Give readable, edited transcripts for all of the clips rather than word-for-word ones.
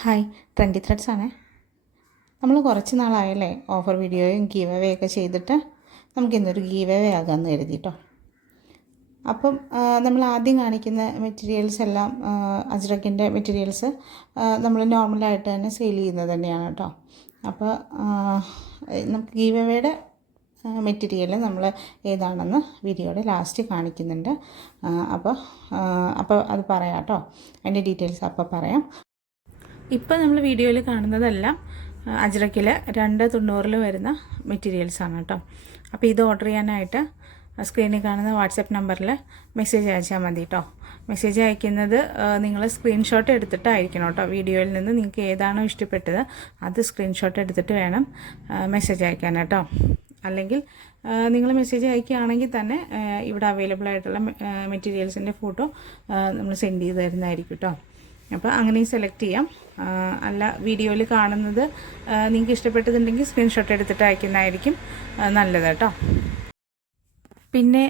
Hi, trendy threads ആണേ. നമ്മൾ കുറച്ച് നാളായല്ലേ ഓഫർ വീഡിയോയും ഗീവ് അവേ ഒക്കെ ചെയ്തിട്ട്. നമുക്കിന്നൊരു ഗീവ് അവേ ആകാമെന്ന് കരുതിട്ടോ. അപ്പം നമ്മൾ ആദ്യം കാണിക്കുന്ന മെറ്റീരിയൽസ് എല്ലാം അജ്രക്കിൻ്റെ മെറ്റീരിയൽസ് നമ്മൾ നോർമലായിട്ട് തന്നെ സെയിൽ ചെയ്യുന്നത് തന്നെയാണ് കേട്ടോ. അപ്പോൾ നമുക്ക് ഗീവ് അവേയുടെ മെറ്റീരിയൽ നമ്മൾ ഏതാണെന്ന് വീഡിയോയുടെ ലാസ്റ്റ് കാണിക്കുന്നുണ്ട്. അപ്പോൾ അത് പറയാം കേട്ടോ. അതിൻ്റെ ഡീറ്റെയിൽസ് അപ്പോൾ പറയാം. ഇപ്പോൾ നമ്മൾ വീഡിയോയിൽ കാണുന്നതെല്ലാം അജ്രക്കിൽ 290 വരുന്ന മെറ്റീരിയൽസാണ് കേട്ടോ. അപ്പോൾ ഇത് ഓർഡർ ചെയ്യാനായിട്ട് സ്ക്രീനിൽ കാണുന്ന വാട്സപ്പ് നമ്പറിൽ മെസ്സേജ് അയച്ചാൽ മതി കേട്ടോ. മെസ്സേജ് അയക്കുന്നത് നിങ്ങൾ സ്ക്രീൻഷോട്ട് എടുത്തിട്ടായിരിക്കണം കേട്ടോ. വീഡിയോയിൽ നിന്ന് നിങ്ങൾക്ക് ഏതാണോ ഇഷ്ടപ്പെട്ടത് അത് സ്ക്രീൻഷോട്ട് എടുത്തിട്ട് വേണം മെസ്സേജ് അയക്കാൻ കേട്ടോ. അല്ലെങ്കിൽ നിങ്ങൾ മെസ്സേജ് അയക്കുകയാണെങ്കിൽ തന്നെ ഇവിടെ അവൈലബിൾ ആയിട്ടുള്ള മെറ്റീരിയൽസിൻ്റെ ഫോട്ടോ നമ്മൾ സെൻഡ് ചെയ്ത് തരുന്നതായിരിക്കും കേട്ടോ. അപ്പോൾ അങ്ങനെയും സെലക്ട് ചെയ്യാം. അല്ല, വീഡിയോയിൽ കാണുന്നത് നിങ്ങൾക്ക് ഇഷ്ടപ്പെട്ടതുണ്ടെങ്കിൽ സ്ക്രീൻഷോട്ട് എടുത്തിട്ട് അയക്കുന്നതായിരിക്കും നല്ലത് കേട്ടോ. പിന്നെ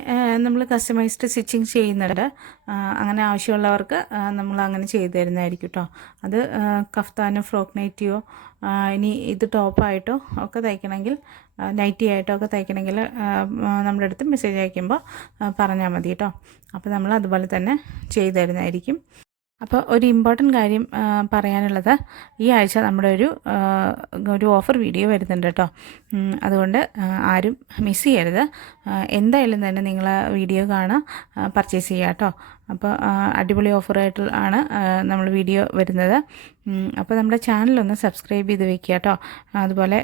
നമ്മൾ കസ്റ്റമൈസ്ഡ് സ്റ്റിച്ചിങ് ചെയ്യുന്നുണ്ട്. അങ്ങനെ ആവശ്യമുള്ളവർക്ക് നമ്മൾ അങ്ങനെ ചെയ്തു തരുന്നതായിരിക്കും കേട്ടോ. അത് കഫ്താനോ ഫ്രോക്ക് നൈറ്റിയോ ഇനി ഇത് ടോപ്പായിട്ടോ ഒക്കെ തയ്ക്കണമെങ്കിൽ, നൈറ്റി ആയിട്ടോ ഒക്കെ തയ്ക്കണമെങ്കിൽ നമ്മുടെ അടുത്ത് മെസ്സേജ് അയക്കുമ്പോൾ പറഞ്ഞാൽ മതി കേട്ടോ. അപ്പോൾ നമ്മൾ അതുപോലെ തന്നെ ചെയ്തു തരുന്നതായിരിക്കും. അപ്പോൾ ഒരു ഇമ്പോർട്ടൻറ്റ് കാര്യം പറയാനുള്ളത്, ഈ ആഴ്ച നമ്മുടെ ഒരു ഓഫർ വീഡിയോ വരുന്നുണ്ട് കേട്ടോ. അതുകൊണ്ട് ആരും മിസ് ചെയ്യരുത്. എന്തായാലും തന്നെ നിങ്ങൾ വീഡിയോ കാണുക, പർച്ചേസ് ചെയ്യുക കേട്ടോ. അപ്പോൾ അടിപൊളി ഓഫറായിട്ട് ആണ് നമ്മൾ വീഡിയോ വരുന്നത്. അപ്പോൾ നമ്മുടെ ചാനലൊന്ന് സബ്സ്ക്രൈബ് ചെയ്ത് വെക്കുക കേട്ടോ. അതുപോലെ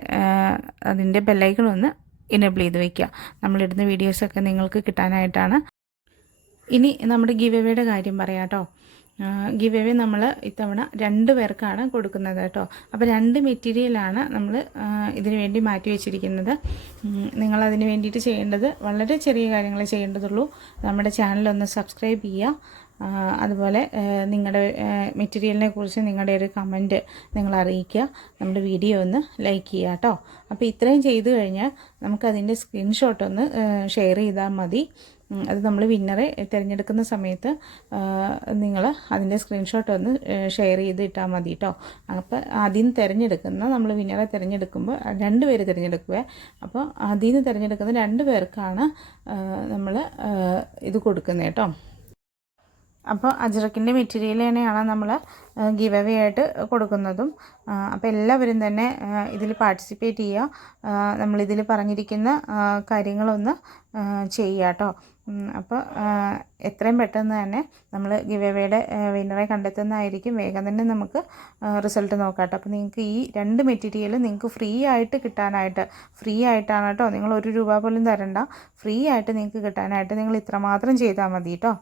അതിൻ്റെ ബെല്ലൈക്കൺ ഇനേബിൾ ചെയ്ത് വയ്ക്കുക. നമ്മളിടുന്ന വീഡിയോസൊക്കെ നിങ്ങൾക്ക് കിട്ടാനായിട്ടാണ്. ഇനി നമ്മുടെ ഗിവ് അവേയുടെ കാര്യം പറയാം കേട്ടോ. ഗിവ് അവേ നമ്മൾ ഇത്തവണ 2 പേർക്കാണ് കൊടുക്കുന്നത് കേട്ടോ. അപ്പോൾ 2 മെറ്റീരിയലാണ് നമ്മൾ ഇതിനു വേണ്ടി മാറ്റി വെച്ചിരിക്കുന്നത്. നിങ്ങളതിന് വേണ്ടിയിട്ട് ചെയ്യേണ്ടത് വളരെ ചെറിയ കാര്യങ്ങളെ ചെയ്യേണ്ടതുള്ളൂ. നമ്മുടെ ചാനലൊന്ന് സബ്സ്ക്രൈബ് ചെയ്യുക. അതുപോലെ നിങ്ങളുടെ മെറ്റീരിയലിനെ കുറിച്ച് നിങ്ങളുടെ ഒരു കമൻറ്റ് നിങ്ങൾ അറിയിക്കുക. നമ്മുടെ വീഡിയോ ഒന്ന് ലൈക്ക് ചെയ്യുക കേട്ടോ. അപ്പോൾ ഇത്രയും ചെയ്തു കഴിഞ്ഞാൽ നമുക്കതിൻ്റെ സ്ക്രീൻഷോട്ടൊന്ന് ഷെയർ ചെയ്താൽ മതി. അത് നമ്മൾ വിന്നറെ തിരഞ്ഞെടുക്കുന്ന സമയത്ത് നിങ്ങൾ അതിൻ്റെ സ്ക്രീൻഷോട്ട് ഷെയർ ചെയ്ത് ഇട്ടാൽ മതി കേട്ടോ. അപ്പോൾ ആദ്യം നമ്മൾ വിന്നറെ തിരഞ്ഞെടുക്കുമ്പോൾ 2 പേര് തിരഞ്ഞെടുക്കുക. അപ്പോൾ അതിൽ നിന്ന് തിരഞ്ഞെടുക്കുന്ന 2 പേർക്കാണ് നമ്മൾ ഇത് കൊടുക്കുന്നത് കേട്ടോ. അപ്പോൾ അജ്രക്കിൻ്റെ മെറ്റീരിയൽ തന്നെയാണ് നമ്മൾ ഗിവ് അവേ ആയിട്ട് കൊടുക്കുന്നതും. അപ്പോൾ എല്ലാവരും തന്നെ ഇതിൽ പാർട്ടിസിപ്പേറ്റ് ചെയ്യുക. നമ്മളിതിൽ പറഞ്ഞിരിക്കുന്ന കാര്യങ്ങളൊന്ന് ചെയ്യുക കേട്ടോ. അപ്പോൾ എത്രയും പെട്ടെന്ന് തന്നെ നമ്മൾ ഗിവ് അവേയുടെ വിന്നറെ കണ്ടെത്തുന്നതായിരിക്കും. വേഗം തന്നെ നമുക്ക് റിസൾട്ട് നോക്കാം കേട്ടോ. അപ്പോൾ നിങ്ങൾക്ക് ഈ 2 മെറ്റീരിയൽ നിങ്ങൾക്ക് ഫ്രീ ആയിട്ടാണ് കേട്ടോ. നിങ്ങൾ 1 രൂപ പോലും തരണ്ട. ഫ്രീ ആയിട്ട് നിങ്ങൾക്ക് കിട്ടാനായിട്ട് നിങ്ങൾ ഇത്രമാത്രം ചെയ്താൽ മതി കേട്ടോ.